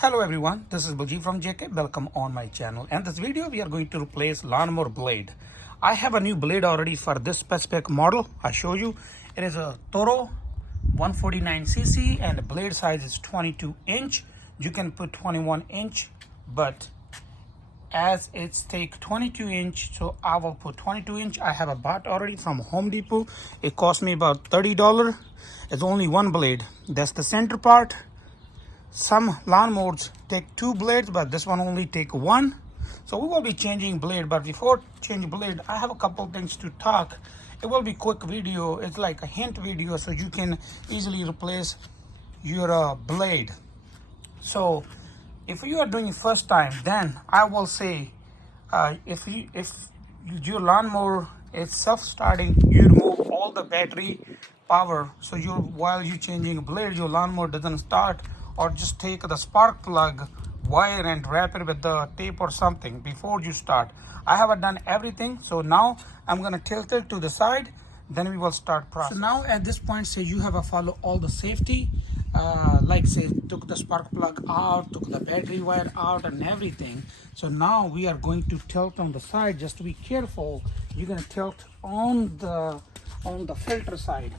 Hello everyone, this is Bulji from JK. Welcome on my channel. And this video we are going to replace lawnmower blade. I have a new blade already for this specific model. I show you. It is a Toro 149cc and the blade size is 22 inch. You can put 21 inch, but as it's take 22 inch, so I will put 22 inch. I have a bought already from Home Depot. It cost me about $30. It's only one blade. That's the center part. Some lawnmowers take two blades, but this one only take one. So we will be changing blade, but before changing blade, I have a couple things to talk. It will be quick video. It's like a hint video, so you can easily replace your blade. So if you are doing first time, then I will say if your lawnmower is self-starting, you remove all the battery power. So while you changing blade, your lawnmower doesn't start. Or just take the spark plug wire and wrap it with the tape or something before you start. I have done everything. So now I'm gonna tilt it to the side. Then we will start process. So now at this point, say you have to follow all the safety. Like say took the spark plug out, took the battery wire out and everything. So now we are going to tilt on the side. Just to be careful, you're gonna tilt on the filter side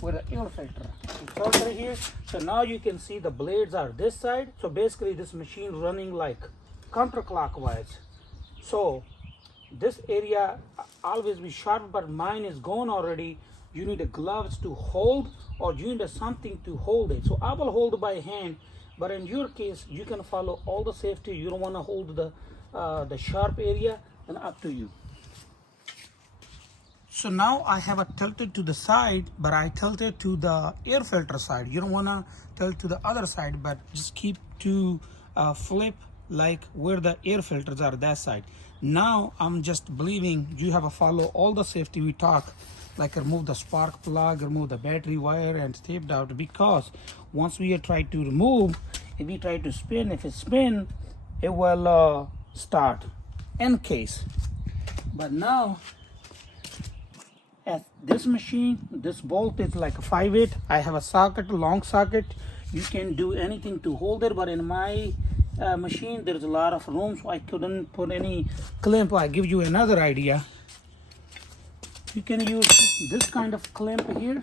with an air filter. It's already here. So now you can see the blades are this side. So basically this machine running like counterclockwise. So this area always be sharp, but mine is gone already. You need a gloves to hold, or you need something to hold it. So I will hold by hand, but in your case you can follow all the safety. You don't want to hold the sharp area, and up to you. So now I have it tilted to the side, but I tilted to the air filter side. You don't want to tilt to the other side, but just keep to flip like where the air filters are, that side. Now I'm just believing you have to follow all the safety we talk, like remove the spark plug, remove the battery wire and taped out, because once we try to remove, if we try to spin, if it spin, it will start in case. But now at this machine, this bolt is like a 5/8. I have a socket, a long socket. You can do anything to hold it, but in my machine there's a lot of room, so I couldn't put any clamp. I give you another idea. You can use this kind of clamp here,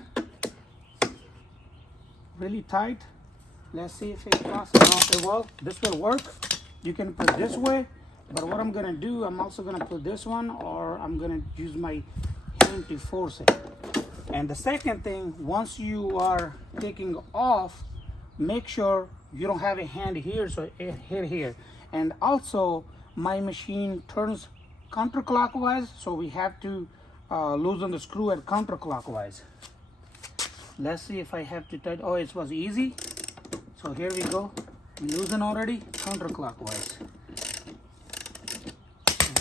really tight. Let's see if it passes. Well, this will work. You can put this way, but what I'm gonna do, I'm also gonna put this one, or I'm gonna use my hand to force it. And the second thing, once you are taking off, make sure you don't have a hand here, so here. And also my machine turns counterclockwise, so we have to loosen the screw at counterclockwise. Let's see if I have to tighten. Oh, it was easy. So here we go. We loosen already counterclockwise.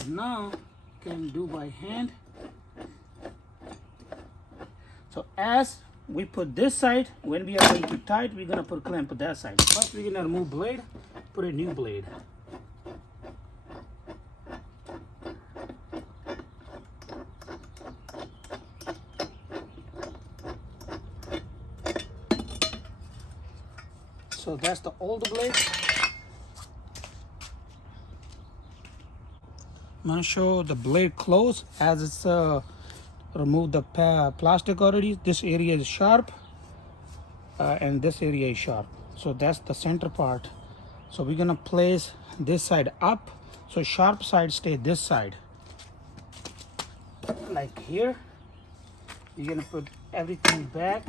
And now can do by hand. So as we put this side, when we are going to tight, we're gonna put clamp that side. First we're gonna remove blade, put a new blade. So that's the old blade. I'm gonna show the blade close as it's remove the plastic already. This area is sharp and this area is sharp. So that's the center part. So we're gonna place this side up, so sharp side stay this side. Like here, you're gonna put everything back.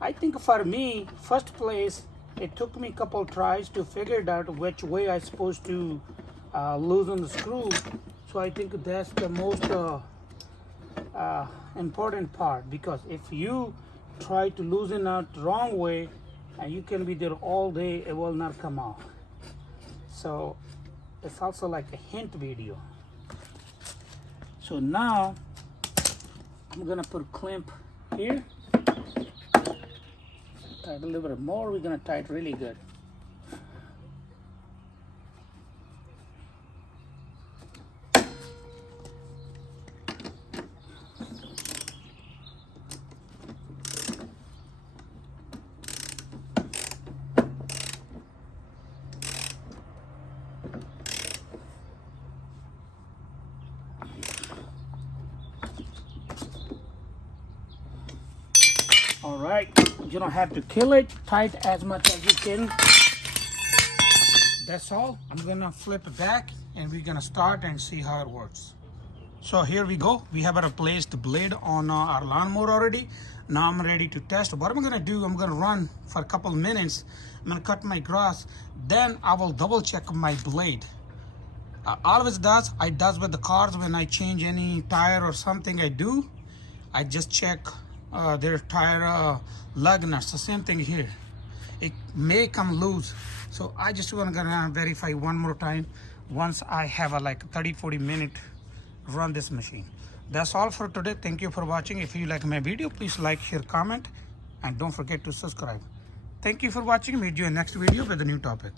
I think for me, first place, it took me a couple tries to figure it out which way I'm supposed to loosen the screw. So I think that's the most important part, because if you try to loosen out the wrong way, and you can be there all day, it will not come off. So it's also like a hint video. So now I'm gonna put a clamp here. Tight a little bit more. We're gonna tight really good. All right, you don't have to kill it tight as much as you can. That's all. I'm gonna flip it back and we're gonna start and see how it works. So here we go. We have replaced the blade on our lawnmower already. Now I'm ready to test. What I'm gonna do, I'm gonna run for a couple minutes. I'm gonna cut my grass. Then I will double check my blade. Always does. I does with the cars when I change any tire or something I just check their tire lug nuts. The same thing here. It may come loose. So I just want to verify one more time once I have a like 30-40 minute run this machine. That's all for today. Thank you for watching. If you like my video, please like, share, comment, and don't forget to subscribe. Thank you for watching. Meet you in next video with a new topic.